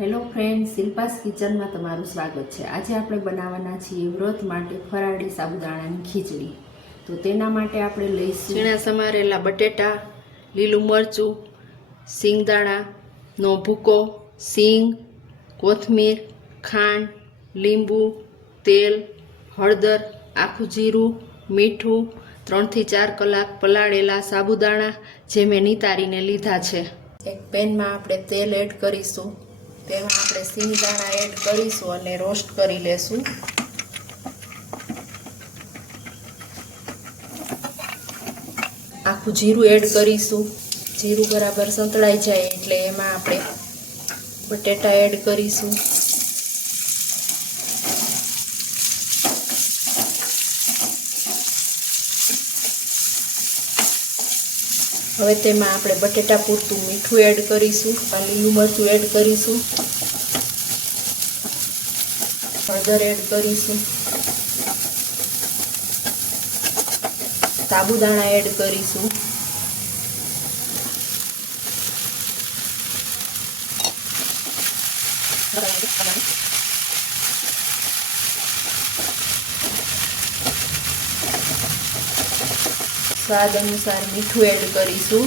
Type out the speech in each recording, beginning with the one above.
Hello friend, શિલ્પાસ કિચનમાં તમારું સ્વાગત છે। આજે આપણે બનાવવાના છીએ વ્રત માટે ફરાળી સાબુદાણાની ખીચડી। તો તેના માટે આપણે લઈશું ઝીણા સમારેલા બટેટા, લીલું મરચું, સિંગદાણાનો ભૂકો, સિંગ, કોથમીર, ખાંડ, લીંબુ, તેલ, હળદર, આખું જીરું, મીઠું, 3 થી 4 કલાક પલાળેલા સાબુદાણા જે મેં નિતારીને લીધા છે। એક પેનમાં આપણે તેલ એડ કરીશું, તેમાં આપણે સિંગદાણા એડ કરીશું અને રોસ્ટ કરી લેશું। આખું જીરું એડ કરીશું। જીરું બરાબર સંતળાઈ જાય એટલે એમાં આપણે બટેટા એડ કરીશું। હવે તેમાં આપણે બટેટા પૂરતું મીઠું એડ કરીશું, લીલું મરચું એડ કરીશું, હળદર એડ કરીશું, સાબુદાણા એડ કરીશું, સ્વાદ અનુસાર મીઠું એડ કરીશું।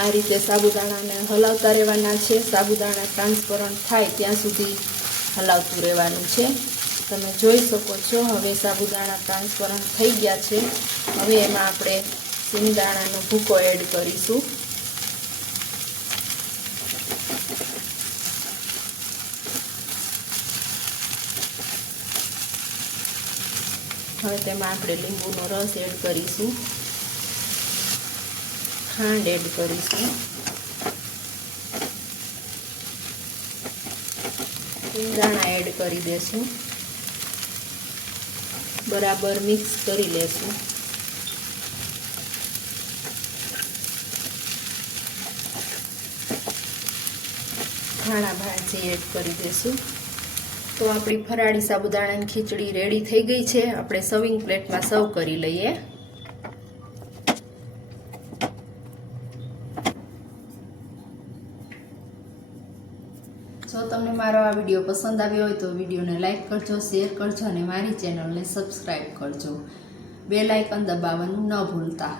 આ રીતે સાબુદાણાને હલાવતા રહેવાના છે। સાબુદાણા ટ્રાન્સપરન્ટ થાય ત્યાં સુધી હલાવતું રહેવાનું છે। તમે જોઈ શકો છો હવે સાબુદાણા ટ્રાન્સપરન્ટ થઈ ગયા છે। હવે એમાં આપણે સિંગદાણાનો ભૂકો એડ કરીશું। હવે તેમાં આપણે લીંબુનો રસ એડ કરીશું, ખાંડ એડ કરીશું, સિંગદાણા એડ કરી દેશું, બરાબર મિક્સ કરી લેશું। ધાણા ભાજી એડ કરી દેશું। તો આપણી ફરાળી સાબુદાણાની ખીચડી રેડી થઈ ગઈ છે। આપણે સર્વિંગ પ્લેટમાં સર્વ કરી લઈએ। જો તમને મારો આ વિડીયો પસંદ આવ્યો હોય તો વિડીયોને લાઈક કરજો, શેર કરજો અને મારી ચેનલને સબસ્ક્રાઈબ કરજો। બેલ આઇકન દબાવવાનું ન ભૂલતા।